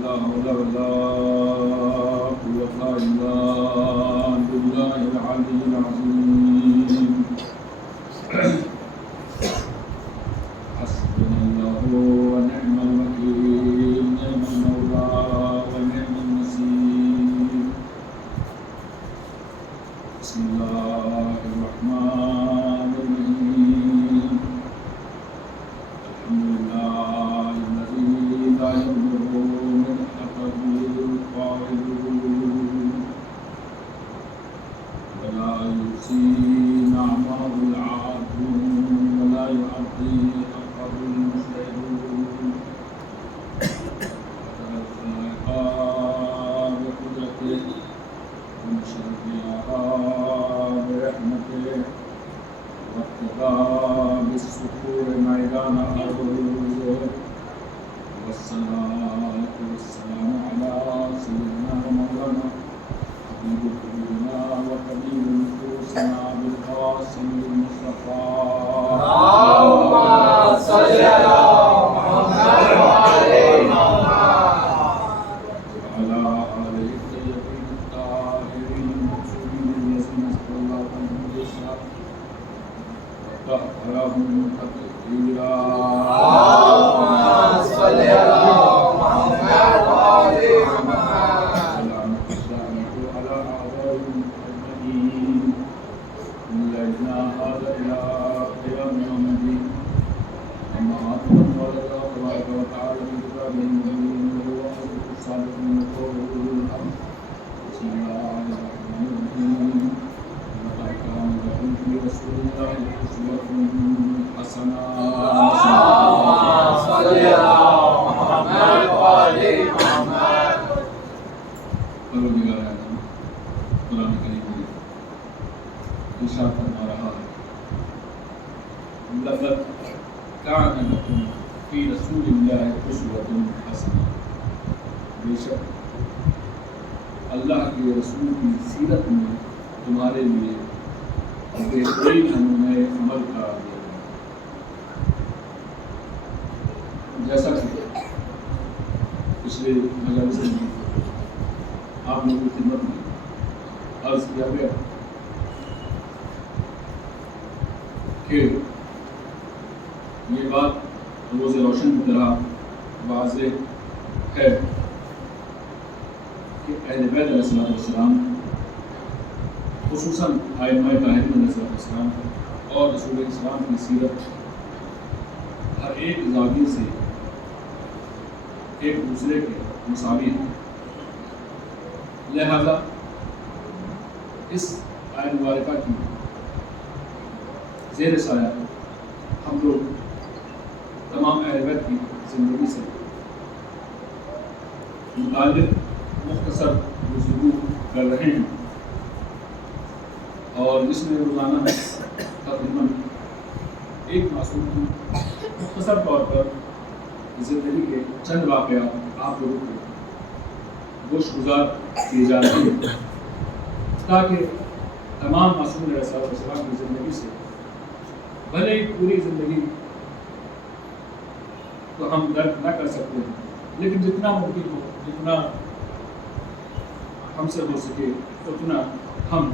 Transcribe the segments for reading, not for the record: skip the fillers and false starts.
لا حول ولا قوة إلا بالله العلي العظيم. حسبنا الله ونعم الوكيل، نعم المولى ونعم النصير. بسم الله الرحمن الرحيم. الحمد لله الذي لا يضر من حقه القائل ولا يحصي نعمه العبد ولا يعطي حقه المشركون. خلق بقدرته ومشركها برحمته واتقى بالسكور ميدان أرضه. والصلاة والسلام على سيدنا ومولانا حبيب قلوبنا وحبيب نفوسنا بالقاسم المصطفى. اللهم صل على محمد وعلى وعلى آله الطيبين الطاهرين المعصومين الذين صلى الله عليهم وسلم وطهرهم تطهيرا. اللهم صل على محمد وعلى سلامة السلامة على أعدائهم أجمعين من ليلنا هذا إلى قيام يوم الدين. أما أعطنا الله تبارك وتعالى في كتابه المبين وهو أصدق الصادقين وقوله الحق. بسم الله الرحمن الرحيم. لقد كان لكم في رسول الله أسوة حسنة. اللهم صل على محمد وعلى پروردگار اعظم قرآن کریم میں ارشاد فرما رہا ہے لقد كان لكم في رسول الله أسوة حسنة. بے شک اللہ کے رسول کی سیرت میں تمہارے لیے بہترین نمونۂ عمل قرار دیا گیا. جیسا کہ پچھلے مجالس میں آپ لوگوں کی خدمت میں عرض کیا گیا کہ یہ بات روز روشن کی طرح واضح ہے کہ اہل بیت علیہ السلام خصوصاً ائمہ طاہرین علیہ السلام اور رسول اسلام کی سیرت ہر ایک زاویے سے ایک دوسرے کے مساوی ہیں. لہذا اس آیت مبارکہ کی زیر سایہ ہم لوگ تمام اہل بیت کی زندگی سے متعلق مختصر گفتگو کر رہے ہیں اور اس میں روزانہ تقریباً ایک معصوم کی مختصر طور پر زندگی کے چند واقعات آپ لوگوں کو گوش گزار کیے جا رہے ہیں تاکہ تمام معصوم علیہ السلام کی زندگی سے بھلے ہی پوری زندگی تو ہم درک نہ کر سکتے ہیں لیکن جتنا ممکن ہو جتنا ہم سے ہو سکے اتنا ہم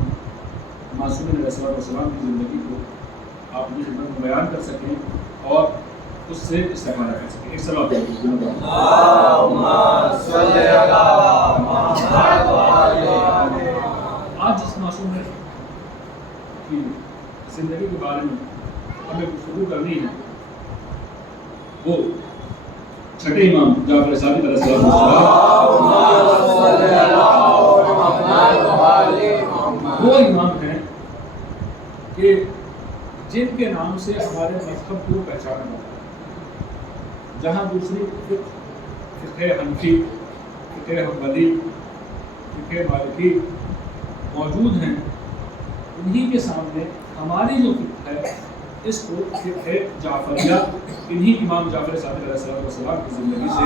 معصوم علیہ السلام کی زندگی کو آپ کی خدمت میں بیان کر سکیں اور اس سے استفادہ کر سکیں. ایک سوال آج جس معصوم کی زندگی کے بارے میں ہمیں گفتگو کرنی ہے وہ چھٹے امام جعفر صادق علیہ السلام. وہ امام ہیں کہ جن کے نام سے ہمارے مذہب کو پہچانا جاتا ہے. جہاں دوسری فقہ حنفی، فقہ حنبلی، فقہ مالکی موجود ہیں انہی کے سامنے ہماری جو فقہ ہے اس کو فقہ جعفریہ انہی امام جعفر صادق علیہ السلام کی زندگی سے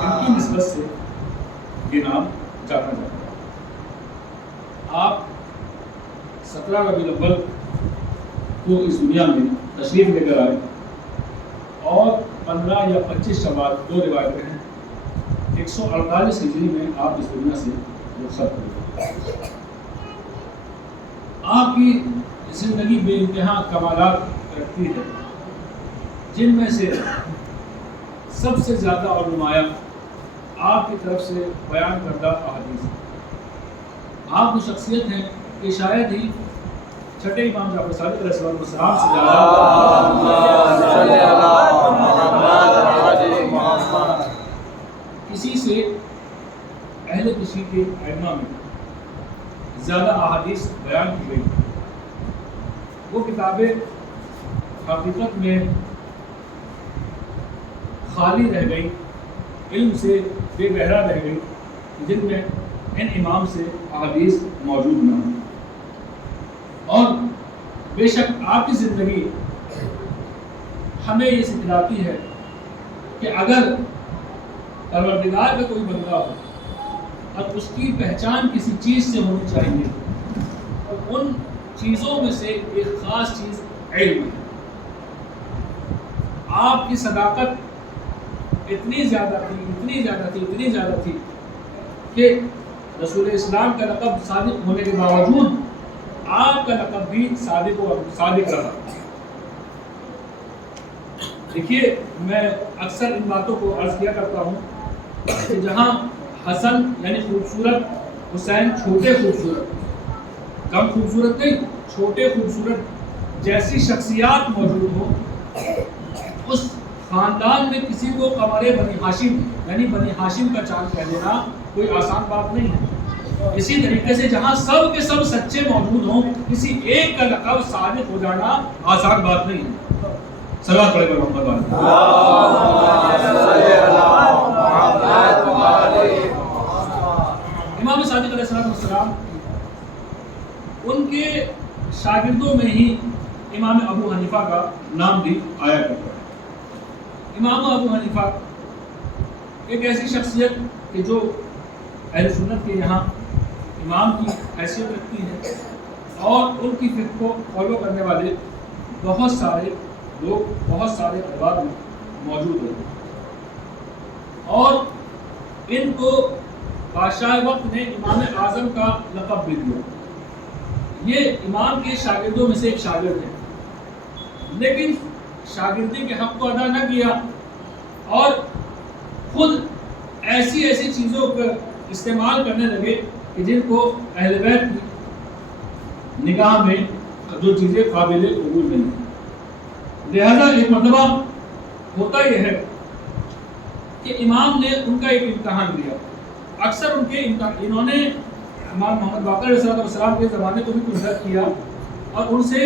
ان کی نسبت سے یہ نام جانا جاتا ہے. آپ 17 ربیع الاول کو اس دنیا میں تشریف لے کر آئے اور 15 یا 25 شوال، 2 روایتیں ہیں، 148 ہجری میں آپ اس دنیا سے رخصت ہوئے۔ آپ کی زندگی بے انتہا کمالات رکھتی ہے، جن میں سے سب سے زیادہ اور نمایاں آپ کی طرف سے بیان کردہ احادیث۔ آپ کی شخصیت ہے کہ شاید ہی چھٹے امام جعفر صادق علیہ السلام سے زیادہ کسی سے اہل کشی کے ائمہ میں زیادہ احادیث بیان کی گئی۔ وہ کتابیں حقیقت میں خالی رہ گئی، علم سے بے گہرا رہ گئی، جن میں ان امام سے احادیث موجود نہ ہوں۔ اور بے شک آپ کی زندگی ہمیں یہ سکھلاتی ہے کہ اگر پروردگار کا کوئی بندہ ہو اور اس کی پہچان کسی چیز سے ہونی چاہیے، اور ان چیزوں میں سے ایک خاص چیز علم ہے۔ آپ کی صداقت اتنی زیادہ تھی کہ رسول اسلام کا لقب صادق ہونے کے باوجود آپ کا لقب بھی صادق رہا۔ دیکھیے، میں اکثر ان باتوں کو عرض کیا کرتا ہوں کہ جہاں حسن یعنی خوبصورت، حسین چھوٹے خوبصورت، کم خوبصورت نہیں، چھوٹے خوبصورت جیسی شخصیات موجود ہوں، اس خاندان میں کسی کو قمر بنی ہاشم یعنی بنی ہاشم کا چاند کہہ دینا کوئی آسان بات نہیں ہے۔ اسی طریقے سے جہاں سب کے سب سچے موجود ہوں، کسی ایک کا لقب صادق ہو جانا آسان بات نہیں ہے۔ صلوات پڑھیں محمد امام صادق علیہ السلام، ان کے شاگردوں میں ہی امام ابو حنیفہ کا نام بھی آیا کرتا ہے۔ امام ابو حنیفہ ایک ایسی شخصیت کہ جو اہل سنت کے یہاں امام کی حیثیت رکھتی ہے، اور ان کی فقہ کو فالو کرنے والے بہت سارے لوگ بہت سارے احباب میں موجود ہیں، اور ان کو بادشاہ وقت نے امام اعظم کا لقب بھی دیا۔ یہ امام کے شاگردوں میں سے ایک شاگرد ہے، لیکن شاگردی کے حق کو ادا نہ کیا، اور خود ایسی چیزوں کو استعمال کرنے لگے کہ جن کو اہل بیت کی نگاہ میں جو چیزیں قابل قبول نہیں ہیں۔ لہذا ایک مرتبہ ہوتا یہ ہے کہ امام نے ان کا ایک امتحان دیا۔ اکثر ان کے انہوں نے امام محمد باقر علیہ السلام کے زمانے کو بھی قدرت کیا، اور ان سے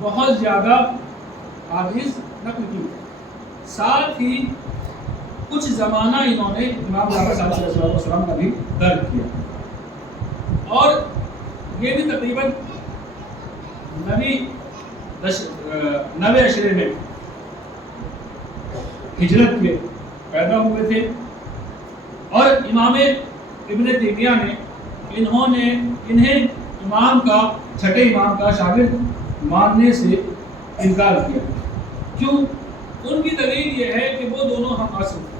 بہت زیادہ حدیث نقل کی، ساتھ ہی کچھ زمانہ انہوں نے امام باقر علیہ السلام کا بھی درد کیا، اور یہ بھی تقریباً 90 عشرے میں ہجرت کے پیدا ہوئے تھے، اور امام ابن تیمیہ نے انہیں امام کا چھٹے امام کا شاگرد ماننے سے انکار کیا۔ کیوں؟ ان کی دلیل یہ ہے کہ وہ دونوں ہم عصر تھے،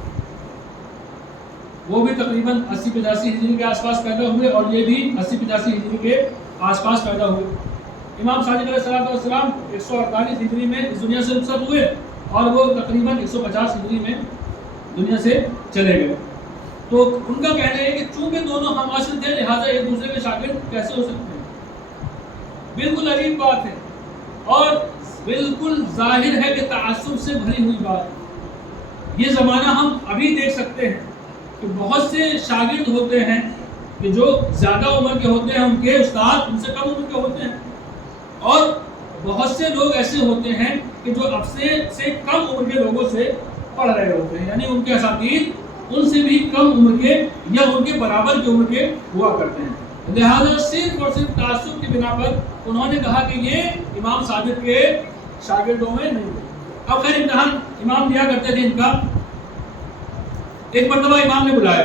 وہ بھی تقریباً 80-85 ہجری کے آس پاس پیدا ہوئے، اور یہ بھی 80-85 ہجری کے آس پاس پیدا ہوئے۔ امام صادق علیہ السلام 148 ہجری میں اس دنیا سے رخصت ہوئے، اور وہ تقریباً 150 ہجری میں دنیا سے چلے گئے۔ تو ان کا کہنا ہے کہ چونکہ دونوں ہم عصر تھے، لہٰذا ایک دوسرے کے شاگرد کیسے ہو سکتے ہیں؟ بالکل عجیب بات ہے، اور بالکل ظاہر ہے کہ تعصب سے بھری ہوئی بات۔ یہ زمانہ ہم ابھی دیکھ سکتے ہیں کہ بہت سے شاگرد ہوتے ہیں کہ جو زیادہ عمر کے ہوتے ہیں، ان کے استاد ان سے کم عمر کے ہوتے ہیں، اور بہت سے لوگ ایسے ہوتے ہیں کہ جو اب سے کم عمر کے لوگوں سے پڑھ رہے ہوتے ہیں، یعنی ان کے اساتذہ ان سے بھی کم عمر کے یا ان کے برابر کی عمر کے ہوا کرتے ہیں۔ لہذا صرف اور صرف تعصب کی بنا پر انہوں نے کہا کہ یہ امام صادق کے شاگردوں میں نہیں ہے۔ اب خیر امتحان امام دیا کرتے تھے ان کا۔ ایک مرتبہ امام نے بلایا۔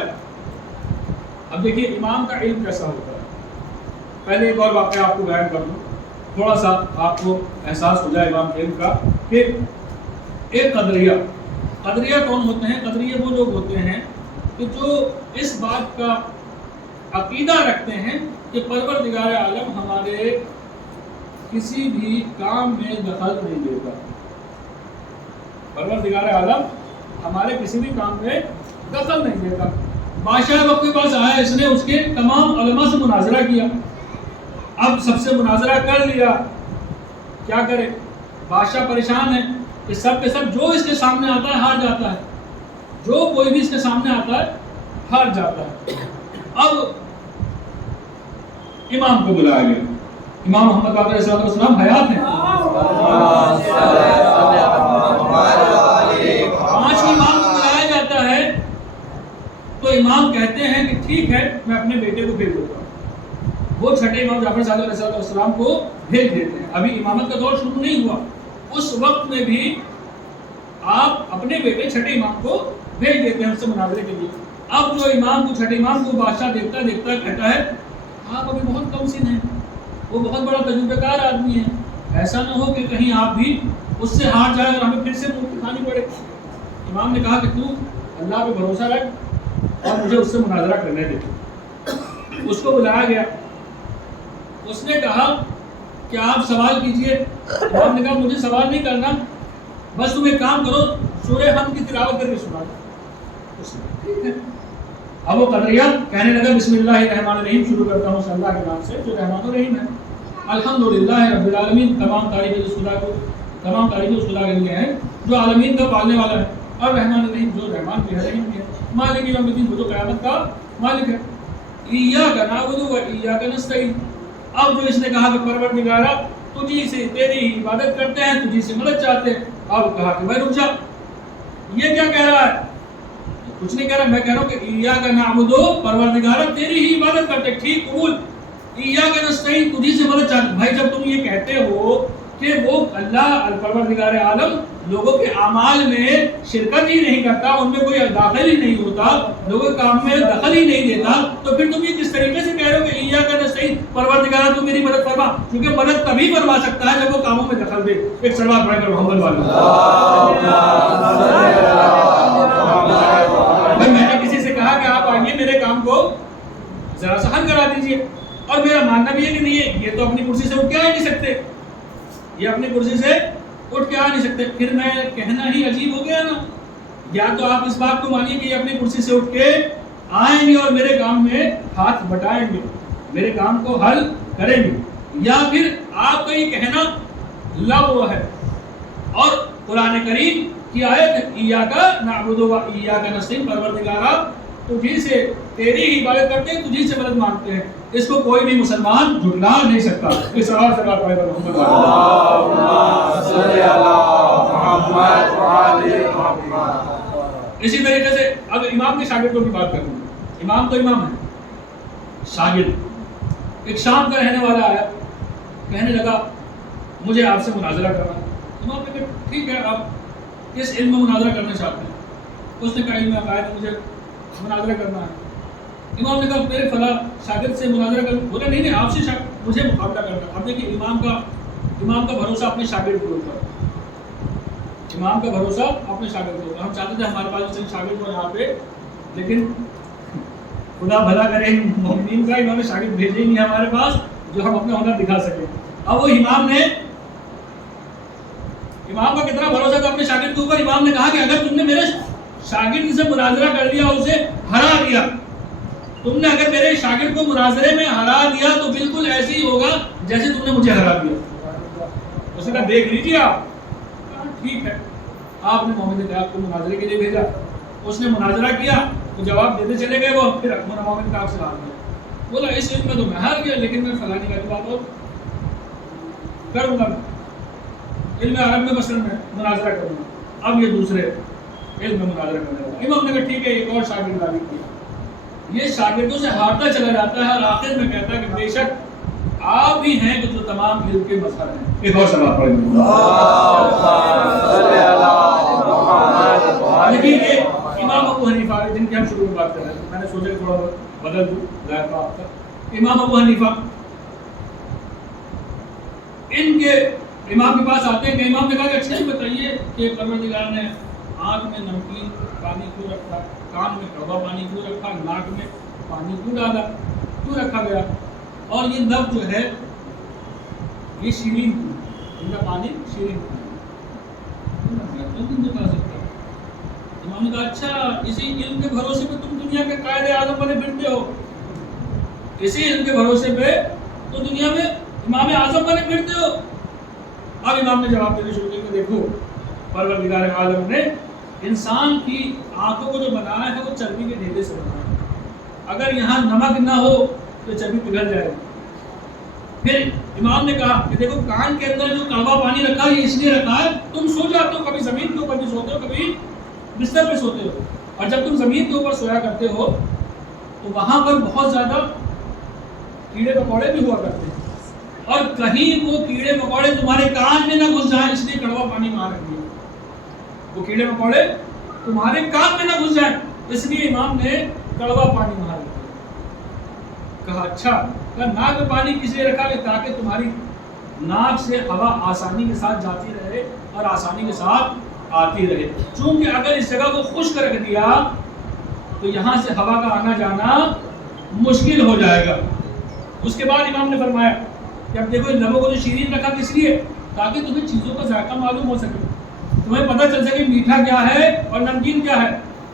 اب دیکھیے امام کا علم کیسا ہوتا ہے۔ پہلے ایک اور واقعہ آپ کو بیان کر دوں، تھوڑا سا آپ کو احساس ہو جائے امام کے علم کا، کہ ایک قدریہ. قدریہ کون ہوتے ہیں؟ قدریہ وہ لوگ ہوتے ہیں کہ جو اس بات کا عقیدہ رکھتے ہیں کہ پروردگار عالم ہمارے کسی بھی کام میں دخل نہیں دیتا. پروردگار عالم ہمارے کسی بھی کام میں دخل نہیں دیتا. بادشاہ وقت کے پاس آیا, اس نے اس کے تمام علماء سے مناظرہ کیا. اب سب سے مناظرہ کر لیا, کیا کرے؟ بادشاہ پریشان ہے کہ سب کے سب جو اس کے سامنے آتا ہے ہار جاتا ہے, جو کوئی بھی اس کے سامنے آتا ہے ہار جاتا ہے. اب امام کو بلایا گیا. امام محمد باقر علیہ السلام حیات ہیں. 5 امام کو بلایا جاتا ہے تو امام کہتے ہیں کہ ٹھیک ہے میں اپنے بیٹے کو بھیج دیتا ہوں. وہ چھٹے امام جعفر صادق علیہ السلام کو بھیج دیتے ہیں. ابھی امامت کا دور شروع نہیں ہوا, اس وقت میں بھی آپ اپنے بیٹے چھٹے امام کو بھیج دیتے ہیں اس سے مناظرے کے لیے. اب جو امام کو چھٹے امام کو بادشاہ دیکھتا دیکھتا کہتا ہے آپ ابھی بہت کم سن ہیں, وہ بہت بڑا تجربہ کار آدمی ہے, ایسا نہ ہو کہ کہیں آپ بھی اس سے ہار جائے اور ہمیں پھر سے منہ کھانی پڑے. امام نے کہا کہ تو اللہ پہ بھروسہ رکھ اور مجھے اس سے مناظرہ کرنے دے. اس کو بلایا گیا. اس نے کہا کہ آپ سوال کیجئے. امام نے کہا مجھے سوال نہیں کرنا, بس تم ایک کام کرو سورہ حمد کی تلاوت کر کے سنا دو. ٹھیک ہے. اب وہ قدریہ کہنے لگا بسم اللہ الرحمن الرحیم, شروع کرتا ہوں اللہ کے نام سے جو رحمان الرحیم ہے. الحمدللہ رب العالمین, تمام تعریفیں اس خدا کو, تمام تعریفیں اس خدا کے لیے ہیں جو عالمین کا پالنے والا ہے, اور رحمان الرحیم جو رحمان بھی ہے رحیم بھی ہے. مالک یوم الدین, وہ جو قیامت کا مالک ہے. ایاک نعبد و ایاک نستعین. اب جو اس نے کہا کہ پروردگارا تجھی سے تیری ہی عبادت کرتے ہیں, تجھی سے مدد چاہتے ہیں. اب کہا کہ بھائی رک جا, یہ کیا کہہ رہا ہے؟ کچھ نہیں کہہ رہا, میں کہہ رہا ہوں کہ ایاک نعبد, پروردگارا تیری ہی عبادت کرتے, ٹھیک قبول. ایاک نستعین, تجھی سے مدد چاہتے. بھائی جب تم یہ کہتے ہو کہ وہ اللہ پروردگار عالم لوگوں کے اعمال میں شرکت ہی نہیں کرتا, ان میں کوئی داخل ہی نہیں ہوتا, لوگوں کے کام میں دخل ہی نہیں دیتا, تو پھر تم یہ کس طریقے سے کہہ رہے ہو کہ ایاک نستعین, پروردگار تو میری مدد فرما؟ کیونکہ مدد تبھی فرما سکتا ہے جب وہ کاموں میں دخل دے. ایک سلوات پڑھ کر محمد بھائی میں نے کسی سے کہا کہ آپ آئیے میرے کام کو ذرا سا حل کرا دیجئے, اور میرا ماننا بھی ہے کہ نہیں ہے, یہ تو اپنی کرسی سے اٹھ کے آ نہیں سکتے, یہ اپنی کرسی سے اٹھ کے آ نہیں سکتے. پھر میں کہنا ہی عجیب ہو گیا نا. یا تو آپ اس بات کو مانیے کہ یہ اپنی کرسی سے اٹھ کے آئیں گے اور میرے کام میں ہاتھ بٹائیں گے, میرے کام کو حل کریں گے, یا پھر آپ کا یہ کہنا لغو ہے. اور قرآن کریم کی آیت ایاک نعبد و ایاک نستعین, پروردگارا تجھی سے تیری ہی عبادت کرتے ہیں, تجھی سے مدد مانگتے ہیں, اس کو کوئی بھی مسلمان جھٹلا نہیں سکتا. اس سوال سے بات پڑھے محمد صلی اللہ محمد علی محمد. اسی طریقے سے اب امام کے شاگردوں کی بات کروں. امام تو امام ہے, شاگرد ایک شام کا رہنے والا آیا, کہنے لگا مجھے آپ سے مناظرہ کرنا. امام نے کہا ٹھیک ہے, آپ کس علم میں مناظرہ کرنا چاہتے ہیں؟ اس نے کہا علم عقائد مجھے مناظرہ کرنا ہے. امام نے کہا میرے فلاں شاگرد سے مناظرہ کر. بولا نہیں آپ سے مجھے مقابلہ کرنا ہے. اب دیکھیے امام کا بھروسہ اپنے شاگرد کے اوپر, امام کا بھروسہ اپنے شاگرد کے اوپر. ہم چاہتے تھے ہمارے پاس شاگرد ہو یہاں پہ, لیکن خدا بھلا کرے مومنین کا, انہوں نے شاگرد بھیجے ہی نہیں ہمارے پاس جو ہم اپنا ہنر دکھا سکیں. اب وہ امام کا کتنا بھروسہ تھا اپنے شاگرد کے اوپر. امام نے کہا کہ اگر تم نے میرے شاگرد سے مناظرہ کر لیا, اسے ہرا دیا, تم نے اگر میرے شاگرد کو مناظرے میں ہرا دیا تو بالکل ایسے ہی ہوگا جیسے تم نے مجھے ہرا دیا. اس نے کہا دیکھ لیجیے آپ. ٹھیک ہے. آپ نے محمد آپ کو مناظرے کے لیے بھیجا, اس نے مناظرہ کیا, تو جواب دیتے چلے گئے. وہ پھر محمد کا آپ سے ہار گیا. بولا اس علم میں تو میں ہار گیا, لیکن میں فلانی کا بات اور کروں گا, علم عرب میں مثلا میں مناظرہ کروں گا. اب یہ دوسرے علم میں مناظرہ کرنے لگا. امام نے کہا ٹھیک ہے, ایک اور شاگرد لاگی کیا. یہ شاگردوں سے ہارتا چلا جاتا ہے, اور آخر میں کہتا ہے کہ بے شک آپ ہی ہیں کہ جو تمام علم کے مظہر ہیں. ایک اور سوال پڑھیں. لیکن یہ امام ابو حنیفہ جن کی ہم شروع میں بات کر رہے ہیں, میں نے سوچا کہ تھوڑا بدل دوں ذائقہ آپ کا. امام ابو حنیفہ, ان کے امام کے پاس آتے ہیں کہ امام نے کہا کہ اچھا یہ بتائیے کہ پروردگار نے آنکھ میں نمکین پانی کیوں رکھا، کان میں کڑوا پانی کیوں رکھا، ناک میں پانی کیوں ڈالا، کیوں رکھا گیا، اور یہ لب جو ہے یہ شیرین کیوں، ان کا پانی شیرین کیوں، نہیں بتا سکتا۔ امام نے کہا اچھا اسی علم کے بھروسے پہ تم دنیا کے قائد اعظم بنے پھرتے ہو، اسی علم کے بھروسے پہ تو دنیا میں امام اعظم بنے پھرتے ہو۔ اب امام نے جواب دینے شروع کیا کہ دیکھو پروردگار عالم نے انسان کی آنکھوں کو جو بنایا ہے وہ چربی کے ڈھیلے سے بنایا ہے، اگر یہاں نمک نہ ہو تو چربی پگھل جائے گی۔ پھر امام نے کہا کہ دیکھو کان کے اندر جو کڑوا پانی رکھا ہے یہ اس لیے رکھا ہے تم سو جاتے ہو، کبھی زمین کے اوپر بھی سوتے ہو کبھی بستر پہ سوتے ہو، اور جب تم زمین کے اوپر سویا کرتے ہو تو وہاں پر بہت زیادہ کیڑے مکوڑے بھی ہوا کرتے ہیں، اور کہیں وہ کیڑے مکوڑے تمہارے کان میں نہ گھس جائیں اس لیے کڑوا پانی وہاں رکھ دیا، وہ کیڑے مکوڑے تمہارے کان میں نہ گھس جائیں اس لیے امام نے کڑوا پانی وہاں رکھ دیا۔ کہا اچھا، ناک میں پانی کس لیے رکھا کہ تاکہ تمہاری ناک سے ہوا آسانی کے ساتھ جاتی رہے اور آسانی کے ساتھ آتی رہے، چونکہ اگر اس جگہ کو خشک رکھ دیا تو یہاں سے ہوا کا آنا جانا مشکل ہو جائے گا۔ اس کے بعد امام نے فرمایا کہ اب دیکھو ان لبوں کو جو شیرین رکھا کس لیے، تاکہ تمہیں چیزوں کا ذائقہ معلوم ہو سکے، تمہیں پتہ چل سکے میٹھا کیا ہے اور نمکین کیا ہے،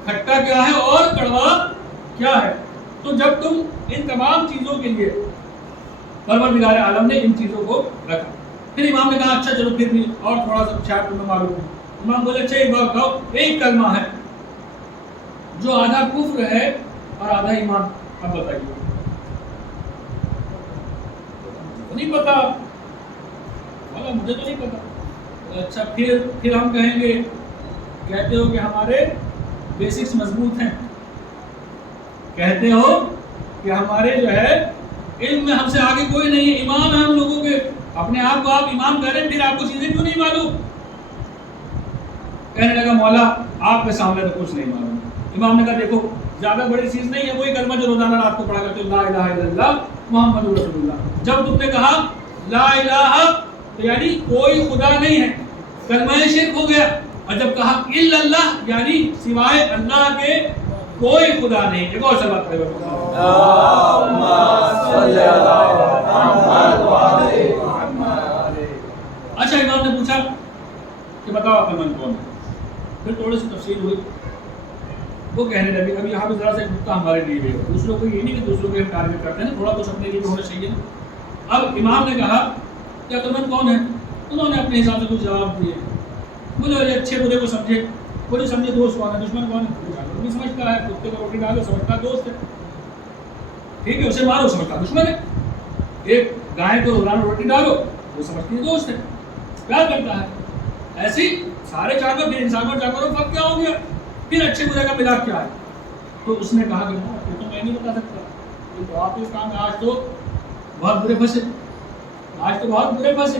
کھٹا کیا ہے اور کڑوا کیا ہے۔ تو جب تم ان تمام چیزوں کے لیے پروردگار عالم نے ان چیزوں کو رکھا۔ پھر امام نے کہا اچھا چلو پھر بھی اور تھوڑا سا شاید تمہیں معلوم ہو۔ امام بولے اچھا ایک بات بتاؤ، ایک کلمہ ہے جو آدھا کفر ہے اور آدھا ایمان، اب بتائیے۔ نہیں پتا، بولا مجھے تو نہیں پتا۔ اچھا پھر ہم کہیں گے، کہتے ہو کہ ہمارے بیسکس مضبوط ہیں، کہتے ہو کہ ہمارے جو ہے علم میں ہم سے آگے کوئی نہیں ہے، امام ہے ہم لوگوں کے، اپنے آپ کو آپ امام کہہ رہے ہیں، پھر آپ کو چیزیں کیوں نہیں معلوم؟ کہنے لگا مولا آپ کے سامنے تو کچھ نہیں معلوم۔ امام نے کہا دیکھو زیادہ بڑی چیز نہیں ہے، وہی کلمہ جو روزانہ رات کو پڑھا کرتے ہو، لا الہ الا اللہ محمد رسول اللہ۔ جب تم نے کہا لا الہ تو یعنی کوئی خدا نہیں ہے، کلمہ شرک ہو گیا، اور جب کہا الا اللہ یعنی سوائے اللہ کے کوئی خدا نہیں۔ ایک اور سوال کرے اللہم صلی علی محمد وعلی محمد۔ اچھا امام نے پوچھا کہ بتاؤ عقل مند کون ہے؟ پھر تھوڑی سی تفصیل ہوئی، وہ کہنے لگے اب یہاں پہ ذرا سا ایک نقطہ ہمارے لیے بھی ہے، دوسروں کو یہ نہیں کہ دوسروں کو ہم ٹارگیٹ کرتے ہیں، تھوڑا کچھ اپنے لیے بھی ہونا چاہیے نا۔ اب امام نے کہا کہ عقل مند کون ہے؟ انہوں نے اپنے حساب سے کچھ جواب دیے، بولے اچھے برے کو سمجھے، برے سمجھے دوست کون ہے، دشمن کون ہے، جانور بھی سمجھتا ہے، کتے کو روٹی ڈالو سمجھتا دوست ہے، ٹھیک ہے اسے مارو سمجھتا دشمن ہے، ایک گائے کو روزانہ روٹی ڈالو وہ سمجھتی ہے دوست ہے، پیار کرتا ہے۔ ایسے ہی سارے جانور، پھر انسانوں اور جانوروں کا فرق کیا ہو گیا، پھر اچھے برے کا ملاپ کیا ہے؟ تو اس نے کہا کہ یہ تو میں نہیں بتا سکتا، یہ تو آپ کے کام ہے، آج تو بہت برے پھنسے، آج تو بہت برے پھنسے۔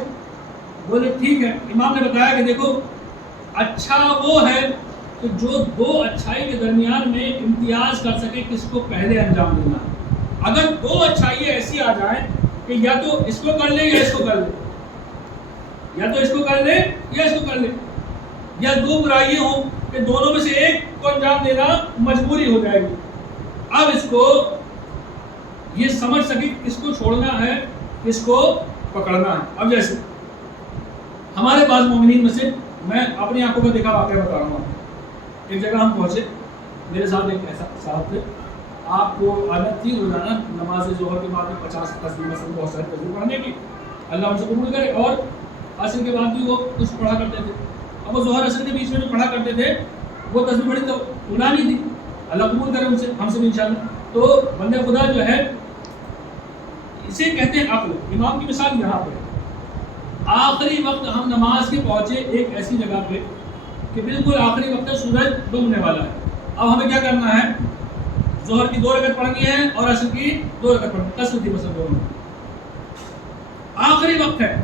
بولے ٹھیک ہے، امام نے بتایا کہ دیکھو اچھا وہ ہے کہ جو دو اچھائی کے درمیان میں امتیاز کر سکے کس کو پہلے انجام دینا ہے۔ اگر دو اچھائی ایسی آ جائیں کہ یا تو اس کو کر لے یا اس کو کر لے، یا تو اس کو کر لے یا اس کو کر لے، یا دو برائیاں ہوں کہ دونوں میں سے ایک کو انجام دینا مجبوری ہو جائے گی، اب اس کو یہ سمجھ سکے کس کو چھوڑنا ہے کس کو پکڑنا ہے۔ اب جیسے ہمارے بعض مومنین میں سے، میں اپنی آنکھوں کا دیکھا واقعہ بتا رہا ہوں، ایک جگہ ہم پہنچے، میرے ساتھ ایک ایسا صاحب تھے، آپ کو عادت تھی روزانہ نماز ظہر کے بعد 50 تسبیح مثلا بہت سارے تسبیح پڑھنے کی، اللہ ہم سے قبول کرے، اور عصر کے بعد بھی وہ کچھ پڑھا کرتے تھے۔ اب وہ ظہر عصر کے بیچ میں جو پڑھا کرتے تھے وہ تسبیح بڑی تو پرانی تھی، اللہ قبول کرے ان سے، ہم سے بھی انشاءاللہ۔ تو بندے خدا جو ہے اسے کہتے ہیں عقل۔ امام کی مثال یہاں پہ آخری وقت ہم نماز کے پہنچے ایک ایسی جگہ پہ کہ بالکل آخری وقت سورج ڈوبنے والا ہے، اب ہمیں کیا کرنا ہے؟ ظہر کی 2 رکعت پڑھنی ہے اور عصر کی 2 رکعت پڑھنی ہے، قصر تھی مثلا دونوں، آخری وقت ہے،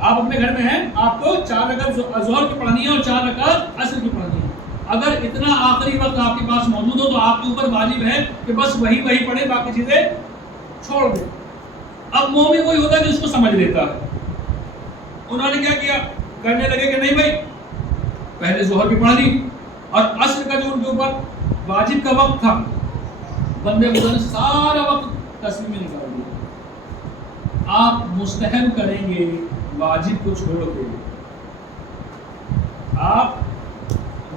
آپ اپنے گھر میں ہیں، آپ کو 4 رکعت ظہر کی پڑھنی ہے اور 4 رکعت عصر کی پڑھنی ہے۔ اگر اتنا آخری وقت آپ کے پاس موجود ہو تو آپ کے اوپر واجب ہے کہ بس وہی پڑھیں، باقی چیزیں چھوڑ دیں۔ اب مومن وہی ہوتا ہے جو اس کو سمجھ لیتا ہے، انہوں نے کیا کیا؟ کرنے لگے کہ نہیں بھائی پہلے ظہر کی پڑھ لی اور عصر کا جو ان کے اوپر واجب کا وقت تھا بندے خدا نے سارا وقت تسبیح میں نکال دیا. آپ مستحب کریں گے واجب کو چھوڑ کے. آپ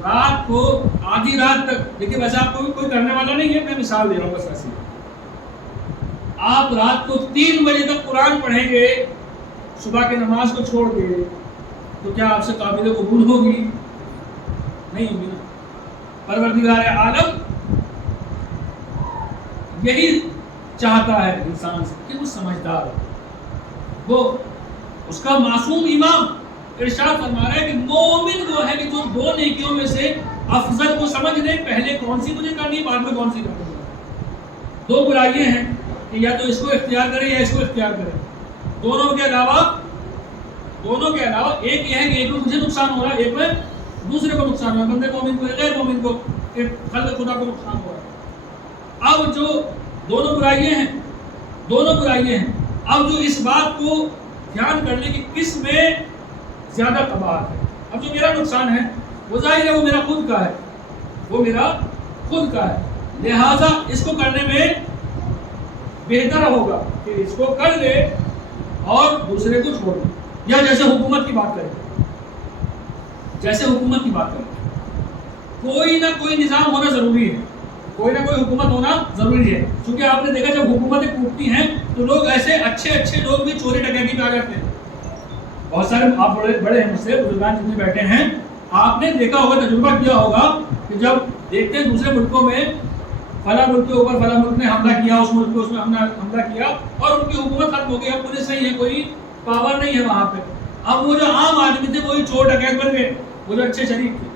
رات کو آدھی رات تک، دیکھیے ویسے آپ کو کوئی کرنے والا نہیں ہے، میں مثال دے رہا ہوں بس ایسی. آپ رات کو 3 بجے تک قرآن پڑھیں گے صبح کی نماز کو چھوڑ کے، تو کیا آپ سے قابل قبول ہوگی؟ نہیں ہوگی نا. پروردگار عالم یہی چاہتا ہے انسان سے کہ وہ سمجھدار ہو. وہ اس کا معصوم امام ارشاد فرما رہا ہے کہ مومن وہ ہے کہ جو 2 نیکیوں میں سے افضل کو سمجھ لے، پہلے کون سی مجھے کرنی، بعد میں کون سی کرنی. 2 برائیاں ہیں کہ یا تو اس کو اختیار کرے یا اس کو اختیار کرے. دونوں کے علاوہ ایک یہ ہے کہ ایک میں مجھے نقصان ہو رہا ہے، ایک میں دوسرے کو نقصان ہو رہا ہے، بندے مومن کو غیر مومن کو، خلق خدا کو نقصان ہو رہا ہے. اب جو دونوں برائیاں ہیں، اب جو اس بات کو دھیان کر لیں کہ کس میں زیادہ قباحت ہے. اب جو میرا نقصان ہے وہ ظاہر ہے وہ میرا خود کا ہے، لہذا اس کو کرنے میں بہتر ہوگا کہ اس کو کر لے اور دوسرے کو چھوڑ دے. یا جیسے حکومت کی بات کریں، کوئی نہ کوئی نظام ہونا ضروری ہے، کوئی نہ کوئی حکومت ہونا ضروری ہے. کیونکہ آپ نے دیکھا جب حکومتیں ٹوٹتی ہیں تو لوگ ایسے اچھے لوگ بھی چوری ڈکیتی پہ آ جاتے ہیں. بہت سارے آپ بڑے ہیں مجھ سے بزرگان جتنے بیٹھے ہیں، آپ نے دیکھا ہوگا، تجربہ کیا ہوگا کہ جب دیکھتے ہیں دوسرے ملکوں میں فلاں ملک کے اوپر فلاں ملک نے حملہ کیا، اس ملک پہ اس نے حملہ کیا اور ان کی حکومت ختم ہو گئی، اب پولیس نہیں ہے، کوئی پاور نہیں ہے وہاں پہ. اب وہ جو عام آدمی تھے وہی چور ڈکیت بن گئے، وہ جو اچھے شریف تھے.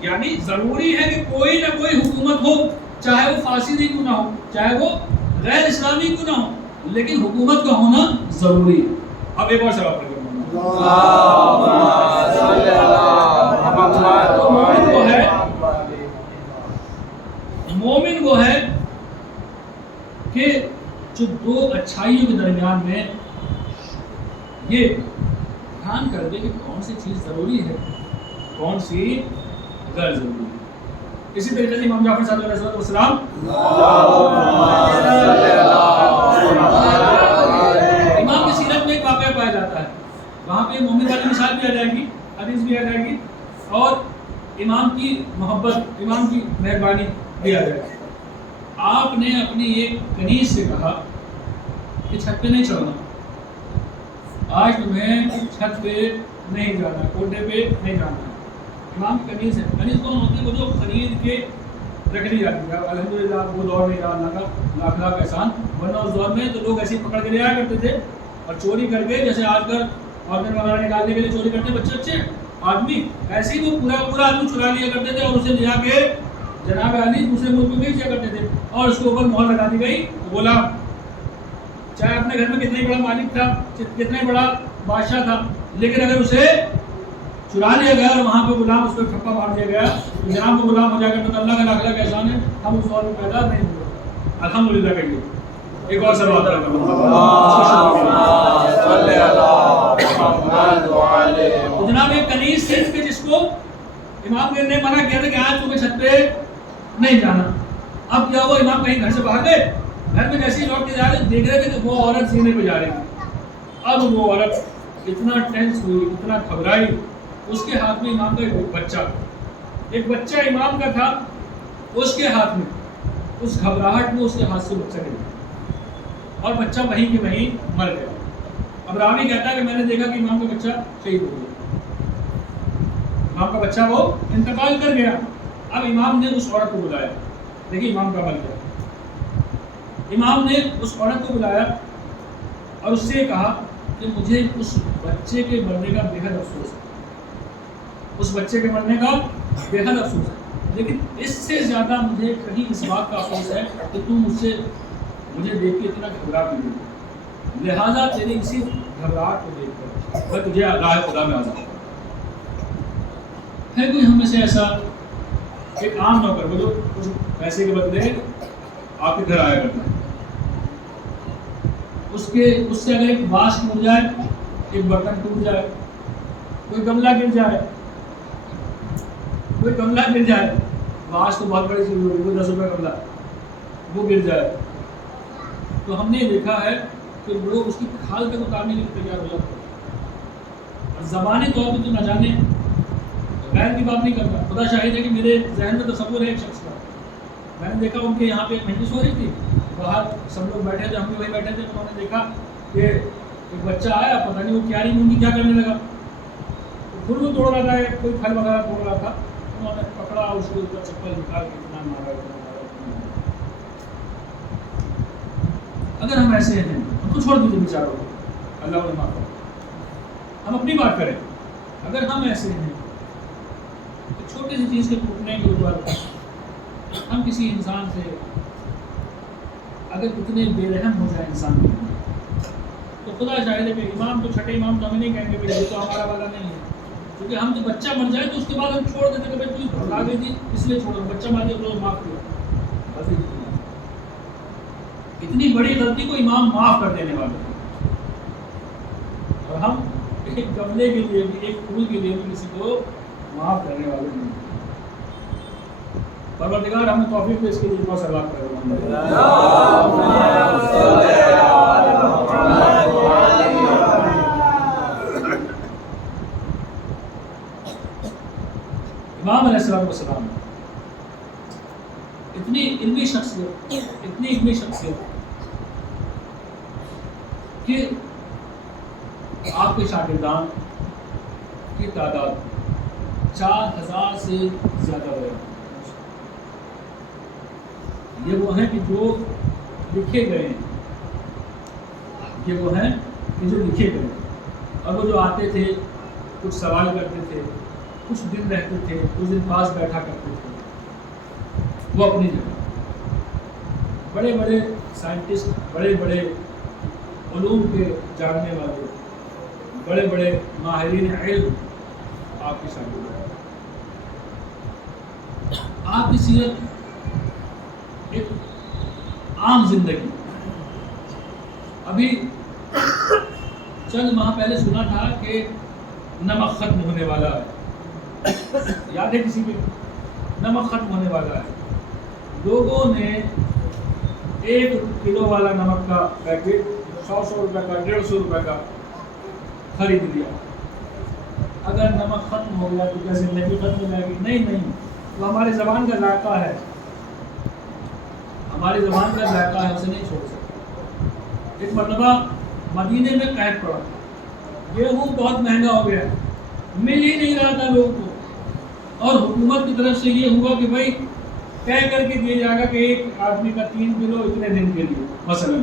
یعنی ضروری ہے کہ کوئی نہ کوئی حکومت ہو، چاہے وہ فاسدی کیوں نہ ہو، چاہے وہ غیر اسلامی کیوں نہ ہو، لیکن حکومت کا ہونا ضروری ہے. اب ایک اور سوال کریں، مومن وہ ہے کہ جو 2 اچھائیوں کے درمیان میں یہ دھیان کر دے کہ کون سی چیز ضروری ہے، کون سی غیر ضروری ہے. اسی طریقے سے امام جعفر صادق علیہ السلام امام کی سیرت میں ایک واقعہ پایا جاتا ہے، وہاں پہ مومن والی مثال بھی آ جائے گی، حدیث بھی آ جائے گی اور امام کی محبت، امام کی مہربانی بھی آ جائے گی. آپ نے اپنی ایک کنیز سے کہا کہ چھت پہ نہیں چڑھنا، آج تمہیں چھت پہ نہیں جانا، کوٹے پہ نہیں جانا. امام کی کنیز ہے. کنیز کون ہوتی ہے؟ وہ جو خرید کے رکھ لی جاتی ہے. الحمدللہ وہ دور نہیں رہا، اللہ کا لاکھ احسان، ورنہ اس دور میں تو لوگ ایسے پکڑ کے لے آیا کرتے تھے اور چوری کر کے، جیسے آج کل آرگن وغیرہ نکالنے کے لیے چوری کرتے ہیں بچے آدمی، ایسے ہی وہ پورا آدمی چرا لیا کرتے تھے اور اسے لے جا کے جناب علی دوسرے ملک میں بھیج دیا کرتے تھے اور اس کے اوپر مہر لگا دی گئی غلام. چاہے اپنے گھر میں کتنا ہی بڑا مالک تھا، کتنا ہی بڑا بادشاہ تھا، لیکن اگر اسے چرا لیا گیا اور وہاں پہ غلام اس کو ٹھپا مار دیا گیا تو جناب کو غلام ہو جا کر تو اللہ کا لاکھ احسان ہے، ہم اس دور میں پیدا نہیں ہوئے. الحمدللہ کہیے. ایک اور سوال کرتا ہوں، تو جناب ایک کنیز تھے کہ جس کو امام نے منع کیا تھا کہ آج تمہیں چھت پہ نہیں جانا. اب کیا ہوا، امام کہیں گھر سے باہر گئے، گھر میں جیسے ہی لوٹ کے جا رہے دیکھ رہے تھے کہ وہ عورت سینے پہ جا رہی تھی. اب وہ عورت اتنا ٹینس ہوئی، اتنا گھبرائی، اس کے ہاتھ میں امام کا ایک بچہ امام کا تھا، اس کے ہاتھ میں، اس گھبراہٹ میں اس کے ہاتھ سے بچہ گر گیا اور بچہ وہیں کے وہیں مر گیا. اب راوی کہتا ہے کہ میں نے دیکھا کہ امام کا بچہ شہید ہو گیا، امام کا بچہ وہ انتقال کر گیا. اب امام نے اس عورت کو بلایا، دیکھیے امام کا عمل کیا. امام نے اس عورت کو بلایا اور اس سے کہا کہ مجھے اس بچے کے مرنے کا بے حد افسوس ہے، اس بچے کے مرنے کا بے حد افسوس ہے، لیکن اس سے زیادہ مجھے کہیں اس بات کا افسوس ہے کہ تم مجھے دیکھ کے اتنا گھبرا کیوں گئی، لہٰذا تیری اسی گھبراہٹ کو دیکھ کر میں تجھے راہ خدا میں آزاد کروں. ہے کوئی ہم میں سے ایسا ایک عام نوکر وہ جو کچھ پیسے کے بدلے آپ کے گھر آیا کرتا ہے، اس سے اگر ایک باس ٹوٹ جائے، ایک برتن ٹوٹ جائے کوئی گملہ گر جائے، کوئی گملہ گر جائے، آج تو بہت بڑی چیز ہوئی، کوئی 10 روپے گملہ وہ گر جائے، تو ہم نے دیکھا ہے کہ لوگ اس کی کھال تک اتارنے کے لیے تیار ہو جاتے ہیں۔ اور زبانی طور پہ تو نہ جانے، غیر کی بات نہیں کرتا، خدا شاہد ہے کہ میرے ذہن میں تصور ہے ایک شخص کا، میں نے دیکھا ان کے یہاں پہ ایک مجلس ہو رہی تھی، باہر سب لوگ بیٹھے تھے، ہم بھی وہی بیٹھے تھے، انہوں نے دیکھا کہ ایک بچہ آیا، پتہ نہیں وہ کیاری مونگی کیا کرنے لگا، گھر توڑ رہا تھا، کوئی پھل وغیرہ توڑ رہا تھا، انہوں نے پکڑا، اس کے اوپر چپل نکال کے اتنا مارا، اتنا مارا، اتنا مارا۔ اگر ہم ایسے ہیں، ہم کو چھوڑ دیجیے بیچاروں کو، اللہ انہیں معاف کرے، ہم اپنی بات کریں، اگر ہم ایسے ہیں تو چھوٹی سی چیز کے ٹوٹنے کے اوپر ہم کسی انسان سے اگر اتنے بے رحم ہو جائے انسان کے، تو خدا شاہد ہے کہ امام تو چھٹے امام تو ہمیں نہیں کہیں گے کہ یہ تو ہمارا والا نہیں ہے، کیونکہ ہم تو بچہ مر جائے تو اس کے بعد ہم چھوڑ دیتے کہ بھائی تو بھگا گئی تھی اس لیے چھوڑو، بچہ مر گیا تو معاف کیا، اتنی بڑی غلطی کو امام معاف کر دینے والے ہیں، اور ہم ایک گملے کے لیے بھی، ایک پھول کے لیے بھی کسی کو معاف کرنے والے نہیں۔ پروردگار ہمیں توفیق دے اس کے لیے بہت سوال کرے۔ امام علیہ السلام اتنی علمی شخصیت، اتنی علمی شخصیت کہ آپ کے شاگردان کی تعداد 4000 سے زیادہ ہے۔ یہ وہ ہیں کہ جو لکھے گئے ہیں، یہ وہ ہیں کہ جو لکھے گئے ہیں، اور وہ جو آتے تھے کچھ سوال کرتے تھے، کچھ دن رہتے تھے، کچھ دن پاس بیٹھا کرتے تھے، وہ اپنی جگہ بڑے بڑے سائنٹسٹ، بڑے بڑے علوم کے جاننے والے، بڑے بڑے ماہرین علم آپ کی شامل ہیں۔ آپ کی سیرت ایک عام زندگی، ابھی چند ماہ پہلے سنا تھا کہ نمک ختم ہونے والا ہے، یاد ہے کسی کو؟ نمک ختم ہونے والا ہے، لوگوں نے 1 کلو والا نمک کا پیکٹ 100 روپے کا، 150 روپے کا خرید لیا۔ اگر نمک ختم ہو گیا تو کیا زندگی ختم ہو جائے گی؟ نہیں، وہ ہماری زبان کا ذائقہ ہے، ہماری زبان کا ذائقہ ہے، اسے نہیں چھوڑ سکتے۔ ایک مرتبہ مدینے میں قحط پڑا، گیہوں بہت مہنگا ہو گیا، مل ہی نہیں رہا تھا لوگوں کو، اور حکومت کی طرف سے یہ ہوا کہ بھائی طے کر کے دیا جائے گا کہ ایک آدمی کا 3 کلو اتنے دن کے لیے، مثلا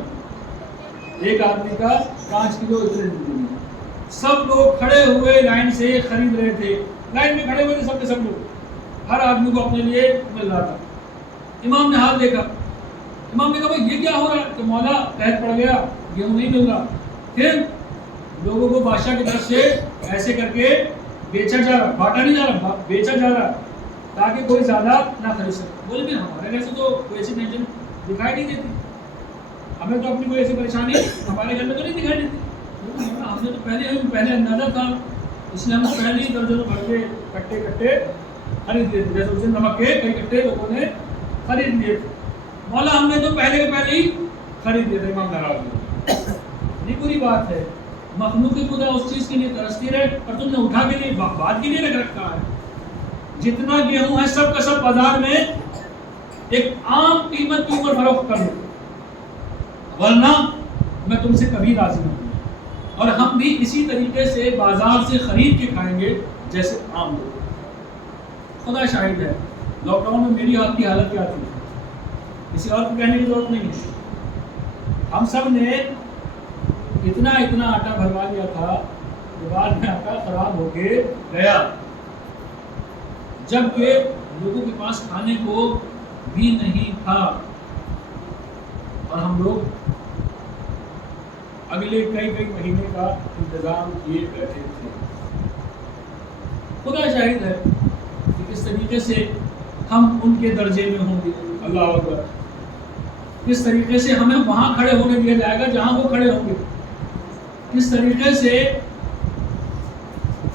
ایک آدمی کا 5 کلو اتنے دن کے لیے۔ سب لوگ کھڑے ہوئے لائن سے خرید رہے تھے، لائن میں کھڑے ہوئے تھے سب کے سب لوگ، ہر آدمی کو اپنے لیے مل رہا تھا۔ امام نے حال دیکھا، امام نے کہا بھائی یہ کیا ہو رہا ہے؟ کہ مولا قحط پڑ گیا، گیہوں نہیں مل رہا۔ پھر لوگوں کو بادشاہ کی طرف سے ایسے کر کے بیچا جا رہا، بانٹا نہیں جا رہا، بیچا جا رہا تاکہ کوئی زیادہ نہ خرید سکے۔ بولے بھی ہمارے گھر سے تو کوئی ایسی ٹینشن دکھائی نہیں دیتی، ہمیں تو اپنی کوئی ایسی پریشانی ہمارے گھر میں تو نہیں دکھائی دیتی، ہم نے تو پہلے اندازہ تھا، اس لیے ہم پہلے ہی درجنوں بھر کے کٹے خرید لیے تھے، جیسے اس دن نمک کے کئی کٹے لوگوں نے خرید لیے تھے۔ مولا ہم نے تو پہلے کے پہلے ہی خرید لیے تھے، امام ناراض ہوئے۔ نہیں بری بات ہے، مخلوق خدا اس چیز کے لیے ترستی رہے، اور تم نے اٹھا کے لیے بات کے لیے رکھ رکھا ہے۔ جتنا گیہوں ہے سب کا سب بازار میں ایک عام قیمت کے اوپر فروخت کر دو، ورنہ میں تم سے کبھی راضی نہیں ہوں، اور ہم بھی اسی طریقے سے بازار سے خرید کے کھائیں گے جیسے عام لوگ۔ خدا شاہد ہے، لاک ڈاؤن میں میری آپ کی حالت کیا تھی، کسی اور کو کہنے کی ضرورت نہیں ہے۔ ہم سب نے اتنا آٹا بھروا لیا تھا کہ بعد میں آٹا خراب ہو کے گیا، جبکہ لوگوں کے پاس کھانے کو بھی نہیں تھا، اور ہم لوگ اگلے کئی مہینے کا انتظام کیے بیٹھے تھے۔ خدا شاہد ہے کہ کس طریقے سے ہم ان کے درجے میں ہوں گے، اللہ اکبر، کس طریقے سے ہمیں وہاں کھڑے ہونے دیا جائے گا جہاں وہ کھڑے ہوں گے، کس طریقے سے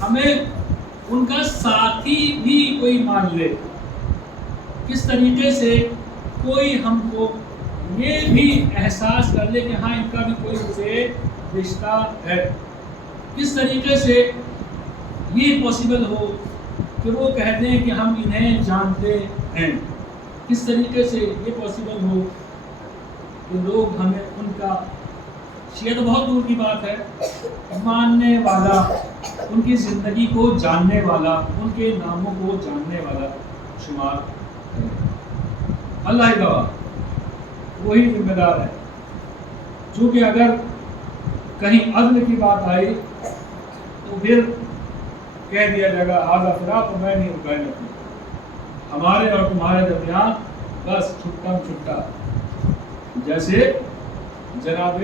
ہمیں ان کا ساتھی بھی کوئی مان لے، کس طریقے سے کوئی ہم کو یہ بھی احساس کر لے کہ ہاں ان کا بھی کوئی سے رشتہ ہے، کس طریقے سے یہ پاسبل ہو کہ وہ کہہ دیں کہ ہم انہیں جانتے ہیں، کس طریقے سے یہ پاسبل ہو کہ لوگ ہمیں ان کا، یہ تو بہت دور کی بات ہے، ماننے والا، ان کی زندگی کو جاننے والا، ان کے ناموں کو جاننے والا شمار کرے۔ اللہ ہی گواہ، وہی ذمہ دار ہے۔ چونکہ اگر کہیں عدل کی بات آئی تو پھر کہہ دیا جائے گا آدھا فراق میں نہیں رکائے گا، ہمارے اور تمہارے درمیان بس چھٹا چھٹا، جیسے جناب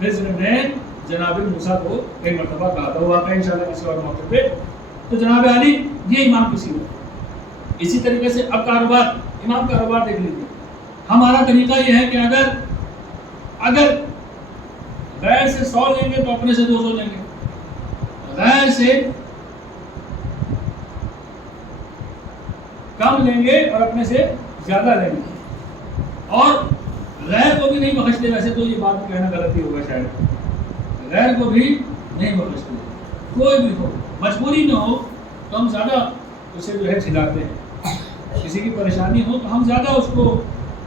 خضر نے جناب موسیٰ کو کئی مرتبہ کہا تھا، وہ واقعہ انشاءاللہ کسی اور موقع پہ۔ تو جناب علی یہ امام کی سیرت۔ اسی طریقے سے اب کاروبار، امام کاروبار دیکھ لیجیے، ہمارا طریقہ یہ ہے کہ اگر غیر سے 100 لیں گے تو اپنے سے 200 لیں گے، غیر سے کم لیں گے اور اپنے سے زیادہ لیں گے، اور غیر کو بھی نہیں بخشتے۔ ویسے تو یہ بات کہنا غلط ہی ہوگا شاید، غیر کو بھی نہیں بخشتے، کوئی بھی ہو، مجبوری میں ہو تو ہم زیادہ اسے جو ہے کھلاتے ہیں، کسی کی پریشانی ہو تو ہم زیادہ اس کو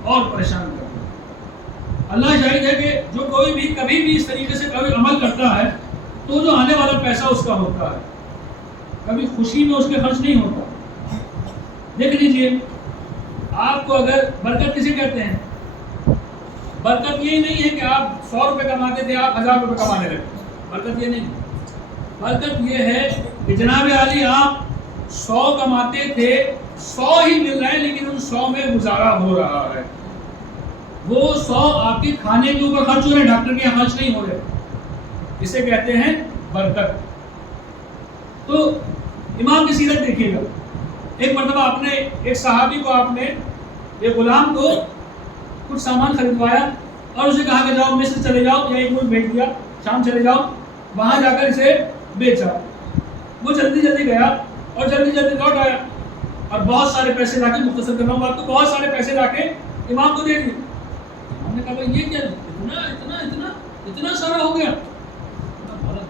اور پریشان کرتے ہیں۔ اللہ شاہد ہے کہ جو کوئی بھی کبھی بھی اس طریقے سے کبھی عمل کرتا ہے تو جو آنے والا پیسہ اس کا ہوتا ہے، کبھی خوشی میں اس کے خرچ نہیں ہوتا۔ دیکھ لیجئے، آپ کو اگر برکت کسے کہتے ہیں؟ برکت یہ نہیں ہے کہ آپ 100 روپے کماتے تھے آپ 1000 روپے کمانے لگے، برکت یہ نہیں، برکت یہ ہے کہ جناب علی آپ 100 کماتے تھے، 100 ہی مل رہے ہیں لیکن ان 100 میں گزارا ہو رہا ہے، وہ 100 آپ کے کھانے کے اوپر خرچ ہو رہے ہیں، ڈاکٹر کے یہاں خرچ نہیں ہو رہے، اسے کہتے ہیں برکت۔ تو امام کی سیرت دیکھیے گا، ایک مرتبہ آپ نے ایک صحابی کو، آپ نے ایک غلام کو کچھ سامان خریدوایا اور اسے کہا کہ جاؤ مصر چلے جاؤ، یا ایک ملک بھیج دیا، شام چلے جاؤ، وہاں جا کر اسے بیچا۔ وہ جلدی جلدی گیا اور جلدی جلدی لوٹ آیا اور بہت سارے پیسے لا کے، مختصر کر رہا ہوں بات کو، بہت سارے پیسے لا کے امام کو دے دیے۔ امام نے کہا بھائی یہ کیا اتنا سارا ہو گیا؟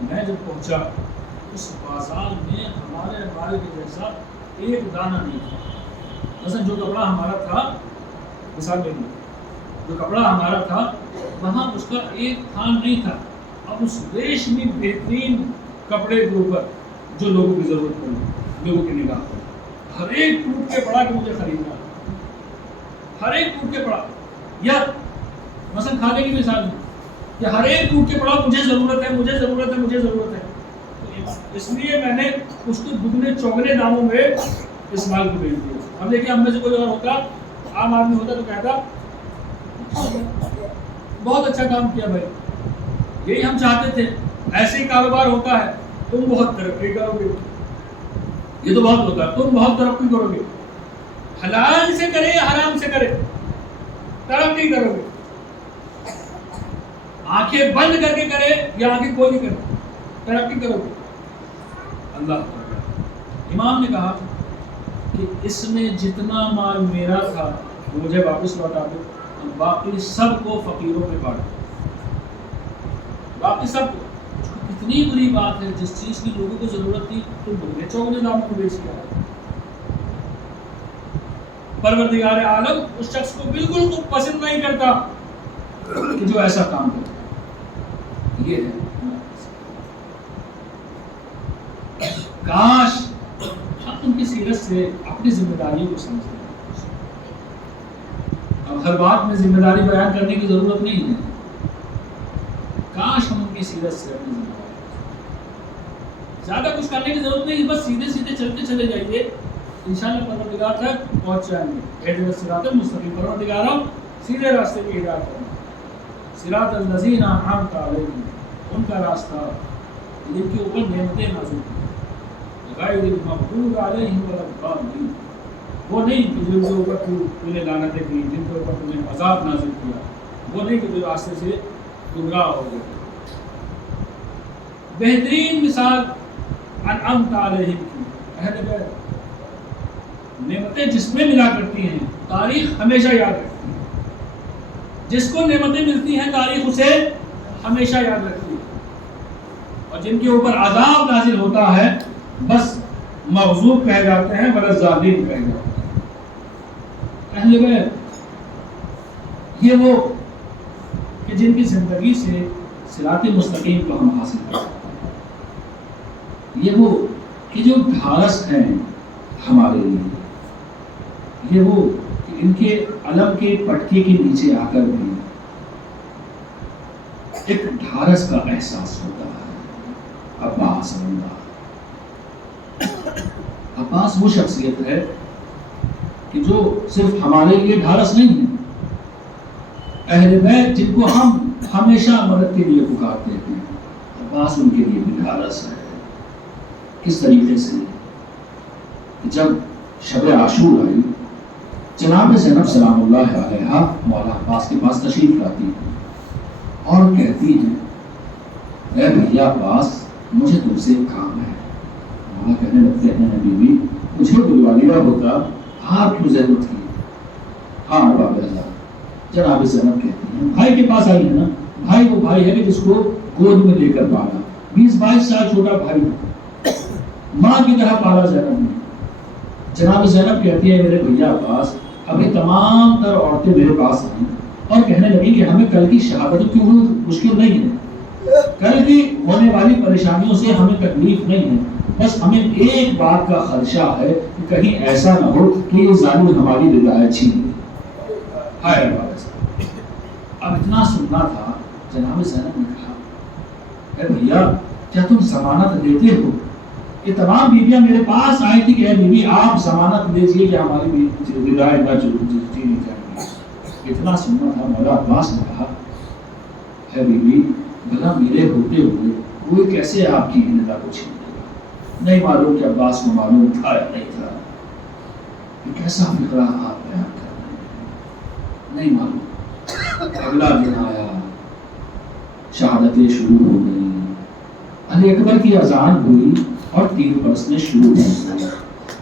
میں جب پہنچا اس بازار میں ہمارے بھائی کے جیسا ایک دانہ نہیں تھا۔ مثلا جو کپڑا ہمارا تھا، مثال لے لیں، جو کپڑا ہمارا تھا وہاں اس کا ایک تھان نہیں تھا۔ اب اس ریشمی بہترین کپڑے کے اوپر جو لوگوں کی ضرورت پڑی، لوگوں کی نگاہ پر، ہر ایک ٹوٹ کے پڑا کہ مجھے خریدنا، ہر ایک ٹوٹ کے پڑا، یا مثلا کھانے کی مثال میں کہ ہر ایک ٹوٹ کے پڑا مجھے ضرورت ہے، مجھے ضرورت ہے، مجھے ضرورت ہے، اس لیے میں نے اس کو دگنے چوگنے داموں میں اس مال کو بیچ دیا۔ ہم دیکھیں ہم میں سے کوئی اور ہوتا، عام آدمی ہوتا تو کہتا بہت اچھا کام کیا بھائی، یہی ہم چاہتے تھے، ایسے ہی کاروبار ہوتا ہے، تم بہت ترقی کرو گے، یہ تو بہت ہوتا ہے، تم بہت ترقی کرو گے، حلال سے کرے یا حرام سے کرے ترقی کرو گے، آنکھیں بند کر کے کرے یا آنکھیں کھول کے کرے ترقی کرو گے۔ اللہ تعالیٰ، امام نے کہا کہ اس میں جتنا مال میرا تھا وہ مجھے واپس لوٹا دو، باقی سب کو فقیروں پہ بانٹ دو، باقی سب کو۔ کتنی بری بات ہے، جس چیز کی لوگوں کو ضرورت تھی تم دگنے چوگنے داموں کو بیچ دیا۔ پروردگار عالم اس شخص کو بالکل خوب پسند نہیں کرتا کہ جو ایسا کام کرے۔ یہ ہے، کاش ہم ان کی سیرت سے اپنی ذمہ داری کو سمجھتے ہیں۔ اب ہر بات میں ذمہ داری بیان کرنے کی ضرورت نہیں ہے، کاش ہم ان کی سیرت سے اپنی ذمہ داری، زیادہ کچھ کرنے کی ضرورت نہیں، بس سیدھے سیدھے چلتے چلے جائیے، انشاءاللہ پروردگار تک پہنچ جائیں گے۔ اہدنا الصراط المستقیم، پروردگارا سیدھے راستے کی ہدایت کرنا، صراط الذین انعمت علیہم، ان کا راستہ جن کے اوپر نعمتیں نازل کی، غیر المغضوب علیہم ولا الضالین، وہ نہیں کہ جن کے اوپر تو نے لعنتیں کی، جن کے اوپر تو نے عذاب نازل کیا، وہ نہیں کہ جو راستے سے گمراہ ہو گئے۔ بہترین مثال انعمت علیہم کی. اہل بیت نعمتیں جس میں ملا کرتی ہیں تاریخ ہمیشہ یاد رکھتی ہے. جس کو نعمتیں ملتی ہیں تاریخ اسے ہمیشہ یاد رکھتی ہے. اور جن کے اوپر عذاب نازل ہوتا ہے بس مغضوب کہے جاتے ہیں ولا ظالم کہے جاتے ہیں. اہل بیت یہ وہ کہ جن کی زندگی سے صراط مستقیم کو ہم حاصل کر سکتے ہیں. یہ وہ کہ جو ڈھارس ہیں ہمارے لیے. یہ وہ کہ ان کے علم کے پٹکے کے نیچے آ کر بھی ایک ڈھارس کا احساس ہوتا ہے. عباس بندہ عباس وہ شخصیت ہے کہ جو صرف ہمارے لیے ڈھارس نہیں ہے. اہل بیت جن کو ہم ہمیشہ مدد کے لیے پکارتے ہیں عباس ان کے لیے بھی ڈھارس ہے. کس طریقے سے؟ جب شب عاشور آئی جناب زینب سلام اللہ علیہا مولا عباس کے پاس تشریف لاتی اور کہتی ہیں اے بھیا عباس مجھے تم سے ایک کام ہے. مولا کہنے لگتے ہیں بیوی مجھے بلوالیہ ہوتا آپ کیوں ضرورت کی؟ ہاں باب اللہ. جناب زینب کہتی ہیں بھائی کے پاس آئی ہے نا. بھائی وہ بھائی ہے کہ جس کو گود میں لے کر پالا. 20-22 سال چھوٹا بھائی ماں کی طرح پالا زینب نے. جناب زینب کہتی ہے میرے بھیا عباس ابھی تمام تر عورتیں میرے پاس آئیں اور کہنے لگی کہ ہمیں کل کی شہادت کیوں مشکل نہیں ہے. کل کی ہونے والی پریشانیوں سے ہمیں تکلیف نہیں ہے. بس ہمیں ایک بات کا خدشہ ہے کہ کہیں ایسا نہ ہو کہ یہ ظالم ہماری ولایت چھین لے. ہائے اب اتنا سننا تھا. جناب زینب نے کہا اے بھیا کیا تم ضمانت دیتے ہو؟ یہ تمام بیویاں میرے پاس آئی تھی کہ اے بیوی آپ ضمانت دیجیے کہ ہماری ولایت نہ چینی جائے گی. اتنا سننا تھا. مولا عباس نے کہا اے بیوی بھلا میرے ہوتے ہوئے کوئی کیسے آپ کی ہندا کو چھین لے گا؟ نہیں معلوم کہ عباس کو معلوم تھا یا نہیں تھا. یہ کیسا فکرہ آپ بیان کر رہے ہیں؟ نہیں معلوم. اگلا دن آیا شہادتیں شروع ہو گئی. علی اکبر کی اذان ہوئی اور تیر برسنے شروع ہوئے.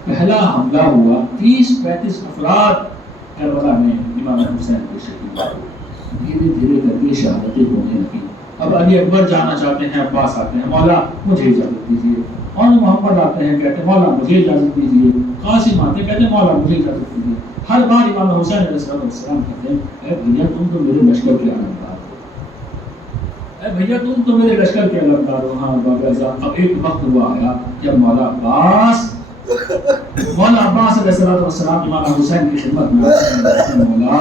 پہلا حملہ ہوا. 30-35 افراد کربلا میں امام حسین کے شہید ہوئے. دھیرے دھیرے کر کے شہادتیں ہونے لگی. اب علی اکبر جانا چاہتے ہیں. عباس آتے ہیں مولا مجھے اجازت دیجیے. اور محمد آتے ہیں کہتے ہیں مولا مجھے اجازت دیجیے. قاسم آتے ہیں کہتے ہیں مولا مجھے اجازت دیجیے. ہر بار امام حسین علیہ السلام کہتے ہیں اے بھیا تم تو میرے لشکر کے علمدار ہو. اے بھیا تم تو میرے لشکر کے علمدار ہو. ہاں بابا اعظم. اب ایک وقت ہوا آیا جب مولا عباس علیہ السلام امام حسین کی خدمت میں آتے ہیں. مولا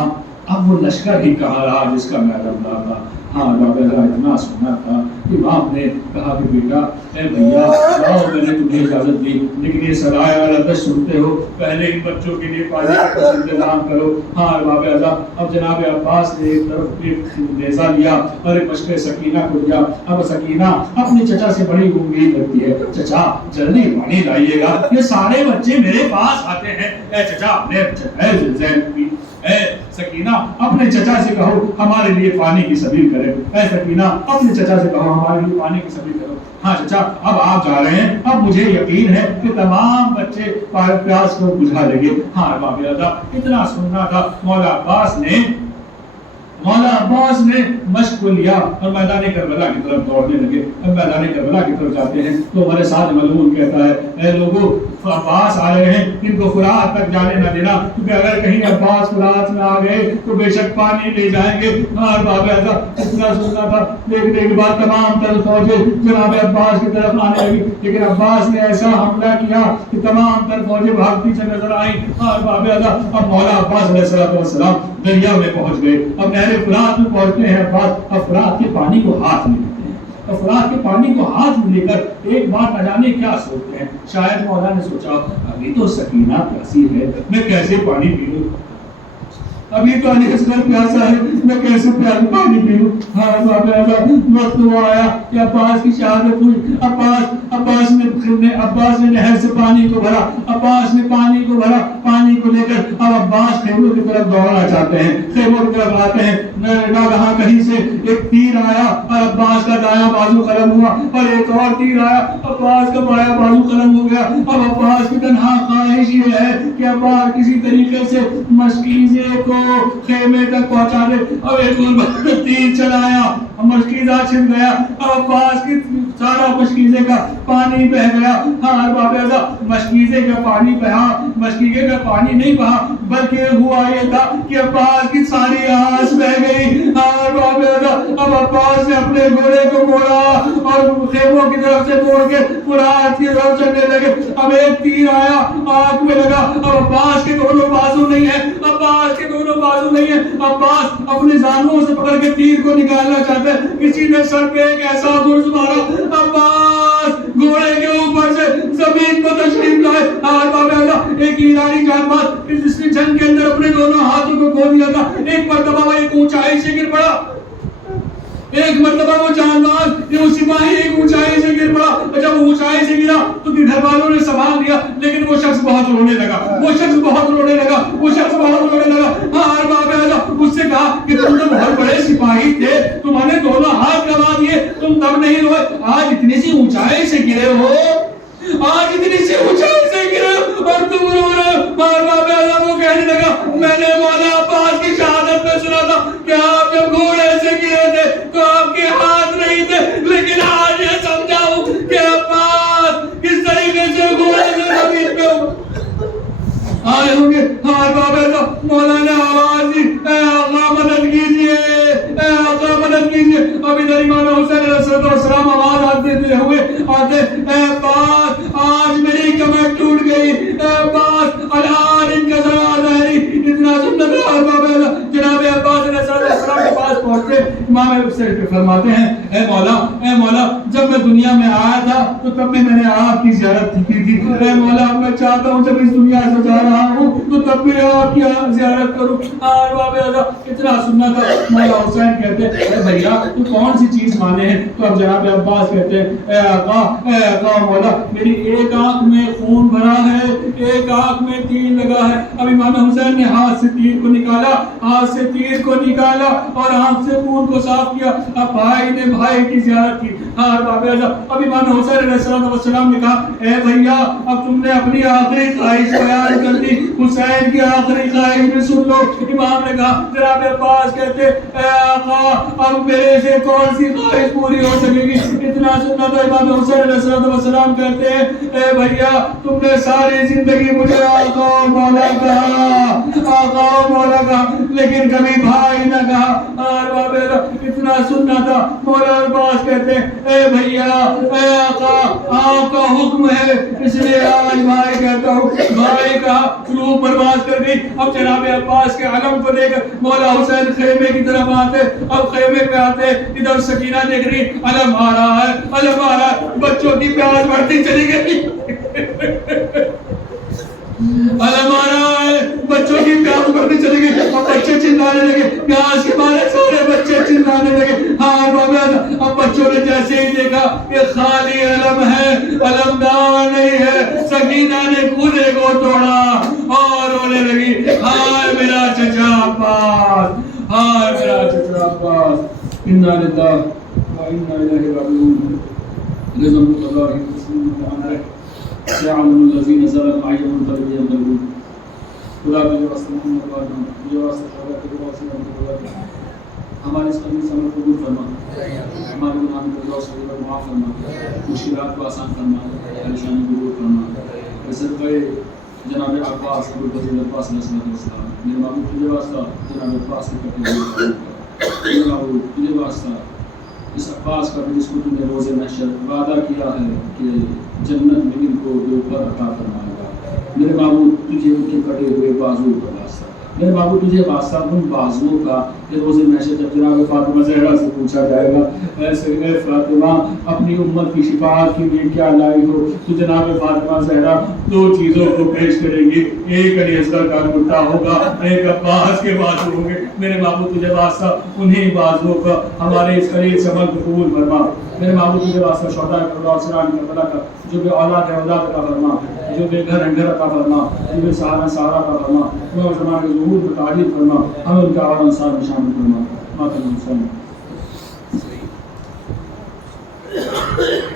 اب وہ لشکر ہی کہا رہا جس کا میں علمدار تھا. ہاں بابا اتنا سنا تھا. امام نے کہا کہ بیٹا اے بھیا میں نے تمہیں اجازت دی لیکن یہ سرائے اور سنتے ہو پہلے ان بچوں کے لیے پانی کا انتظام کرو. ہاں باب اعظم. اب جناب عباس نے ایک طرف ایک نیزہ لیا اور ایک مشق سکینہ کو لیا. اب سکینہ اپنے چچا سے بڑی امید رکھتی ہے. چچا جلدی پانی لائیے گا یہ سارے بچے میرے پاس آتے ہیں. اے چچا اپنے اے سکینہ اپنے چچا سے کہو ہمارے لیے پانی کی سبیل کرے. اے سکینہ اپنے چچا سے کہو ہمارے لیے پانی کی سبیل کرو. ہاں چچا اب آپ جا رہے ہیں. اب مجھے یقین ہے کہ تمام بچے پیاس کو بجھا لیں گے. ہاں باب اعظم. اتنا سننا تھا. مولا عباس نے مشق کو لیا اور میدان کربلا کی طرف دوڑنے لگے. اب میدان کربلا کی طرف جاتے ہیں تو ہمارے ساتھ ملعون کہتا ہے اے لوگوں عباس آ رہے ہیں ان کو فرات تک جانے نہ دینا کیونکہ اگر کہیں عباس فرات میں آ گئے تو بے شک پانی لے جائیں گے. اور باب اعظم اتنا سننا تھا. دیکھنے کے بعد تمام تر فوجیں جناب عباس کی طرف آنے لگی لیکن عباس نے ایسا حملہ کیا کہ تمام تر فوجیں بھاگتی سے نظر آئیں. اور باب اعظم اب مولا عباس علیہ السلام دریا میں پہنچ گئے. اب نہر فرات میں پہنچتے ہیں عباس. اب فرات کے پانی کو ہاتھ میں لیتے ہیں. اب فرات کے پانی کو ہاتھ میں لے کر ایک بات نہ جانے کیا سوچتے ہیں. شاید مولا نے سوچا ابھی تو سکینہ پیاسی ہے میں کیسے پانی پی لوں. ابھی تو علی اصغر پیاسا ہے میں کیسے پانی پی لوں. ہاں وقت وہ آیا کہ عباس کی شہادت ہوئی. عباس نے نہر سے پانی کو بھرا. عباس نے پانی کو بھرا. پانی کو لے کر اب عباس خیموں کی طرف دوڑنا چاہتے ہیں، خیموں کی طرف آتے ہیں، ناگہاں کہیں سے ایک تیر آیا اور عباس کا دایاں بازو قلم ہوا، اور ایک اور تیر آیا، عباس کا بایاں بازو قلم ہو گیا۔ اب عباس کی تنہا خواہش یہ ہے کہ عباس کسی طریقے سے مشکیزے کو خیمے تک پہنچا دے۔ اب ایک اور تیر چلایا، مشکیزہ چھن گیا، اب عباس کی سارا مشکیزے کا پانی بہ گیا۔ ہاں بابا مشکیزے کا پانی بہا، مشکیزے کا پانی نہیں بہا، بلکہ ہوا یہ تھا کہ عباس کی ساری آس بہ گئی۔ ہاں بابا اب عباس نے اپنے گھوڑے کو موڑا اور خیموں کی طرف سے موڑ کے فرات کی طرف چلنے لگے۔ اب ایک تیر آیا، آنکھ میں لگا، اب عباس کے دونوں بازو نہیں ہے، عباس کے دونوں بازو نہیں ہے۔ عباس اپنے زانوں سے پکڑ کے تیر کو نکالنا چاہتا ہے، کسی نے سر پہ ایک ایسا گرز مارا، عباس گھوڑے کے اوپر سے زمین کو تشریف لائے۔ ایک ایرانی جانباز جس نے جنگ کے اندر اپنے دونوں ہاتھوں کو کھو دیا تھا، ایک مرتبہ وہ ایک اونچائی سے گر پڑا، ایک مرتبہ وہ جانباز وہ سپاہی ایک اونچائی سے گر پڑا۔ جب اونچائی سے گرا تو گھر والوں نے سنبھال دیا، لیکن وہ شخص بہت رونے لگا، وہ شخص بہت رونے لگا، وہ شخص بہت رونے لگا۔ ہاں بابا اس سے کہا کہ تم تو بہت بڑے سپاہی تھے، تمہارے دونوں ہاتھ گوا دیے، تم تب نہیں روئے، آج اتنی سی اونچائی سے گرے ہو، آج اتنی سی اونچائی سے گرے اور تم رو رہے ہو۔ بابا وہ کہنے لگا میں نے مولا عباس کی شہادت میں سنا تھا کہ آپ جب گھوڑے سے گرے تھے تو آپ کے ہاتھ نہیں تھے، لیکن آج یہ سمجھاؤں کہ عباس کس طریقے سے گھوڑے سے زمین پہ آئے ہوں گے۔ ہاں بابا مولا نے آواز دی اے آقا مدد کیجئے، اے آقا مدد کیجئے۔ ابھی در امام حسین علیہ السلام آواز آتے ہوئے آتے اے عباس آج میری کمر ٹوٹ گئی، اے عباس الان ان کا ذرا ظاہری اتنا سنت ہے۔ بابا جناب عباس علیہ السلام کے پاس پہنچتے امام حسین فرماتے ہیں اے مولا جب میں دنیا میں آیا تھا تو تب بھی میں نے آپ کی زیارت کی تھی، اے مولا میں چاہتا ہوں جب اس دنیا سے جا رہا ہوں تو تب بھی آپ کی زیارت کروں۔ اور بابا اتنا سننا تھا۔ مولا حسین کہتے اے بھیا تو کون سی چیز مانے ہیں؟ تو اب جناب عباس کہتے ہیں اے آقا مولا میری ایک آنکھ میں خون بھرا ہے، ایک آنکھ میں تیر لگا ہے۔ اب امام حسین نے ہاتھ سے تیر کو نکالا اور آنکھ سے خون کو صاف کیا۔ اب بھائی نے بھائی کی زیارت کی۔ ہاں بابا اب امام حسین علیہ السلام نے کہا اے بھیا اب تم نے اپنی آخری خواہش بیان کر دی، حسین کی آخری خواہش بھی سن لو۔ امام نے کہا جناب عباس کہتے اے آقا اب میرے سے کون سی خواہش پوری ہو سکے گی؟ اتنا سننا تو امام حسین علیہ السلام کہتے ہیں اے بھیا تم نے ساری زندگی مجھے آقا و مولا کہا لیکن کبھی بھائی نہ کہا۔ اور بابا اتنا سننا تھا۔ مولا عباس کہتے ہیں اے بھیا اے آقا آپ کا حکم ہے اس لیے آج بھائی کہتا ہوں۔ بھائی کہا روح پرواز کر گئی۔ اب جناب عباس کے علم کو دیکھ مولا حسین خیمے کی طرف آتے، اب خیمے پہ آتے ادھر سکینہ دیکھ رہی علم آ رہا ہے، بچوں کی پیاس بڑھتی چلی گئی، علم آ رہا ہے، بچوں کی پیاس بڑھتی چلی گئی، اب بچے چلانے لگے، پیاس کے مارے سارے بچے چلانے لگے۔ ہاں بابا اب بچوں نے جیسے ہی دیکھا کہ خالی علم ہے، علمدار نہیں ہے، سکینہ نے کودے کو توڑا اور رونے لگی ہائے میرا چچا عباس، ہائے میرا چچا عباس، انا للہ و انا الیہ راجعون۔ لازم اللہ تسلیم علیہ يعلم الذين ظلموا أي منقلب ينقلبون۔ خدا کے واسطے محمد وعلى یہ واسطے خدا کے واسطے ہمارے اس قدیس عمل قبول فرما، ہمارے گناہوں کو اللہ سے معاف فرما، مشکلات کو آسان فرما، پریشانی کو دور فرما۔ صدقے جناب عباس ابو الفضل عباس علیہ السلام، میرے معبود تجھے واسطہ جناب عباس کے کٹے ہوئے میرے معبود تجھے واسطہ اس عباس کا بھی جس کو تم نے روز محشر وعدہ کیا ہے کہ جنت میں ان کو جو پر عطا فرمائے گا، میرے معبود تجھے ان کے کٹے ہوئے بازو کا واسطہ، میرے معبود تجھے واسطہ ان بازوؤں کا کہ روز محشر جب جناب فاطمہ زہرا سے پوچھا جائے گا اے فاطمہ اپنی امت کی شفاعت کے لیے کیا لائی ہو، تو جناب فاطمہ زہرا دو چیزوں کو پیش کرے گی، ایک علی اصغر کا کرتا ہوگا، ایک عباس کے بازو ہوں گے۔ میرے معبود تجھے واسطہ انہی بازوؤں کا ہمارے اس قریب سے عمل قبول فرما۔ میرے معبود تجھے واسطہ شہداء کربلا اور سران کربلا کا جو بے اولاد ہے اولاد عطا فرما، جو بے گھر ہے گھر عطا فرما، جو بے سہارا سہارا عطا فرما، وہ زمانے کے ظہور کو تعریف فرما، ہمیں ان کے اعمال انصار میں شامل فرما۔ ماتم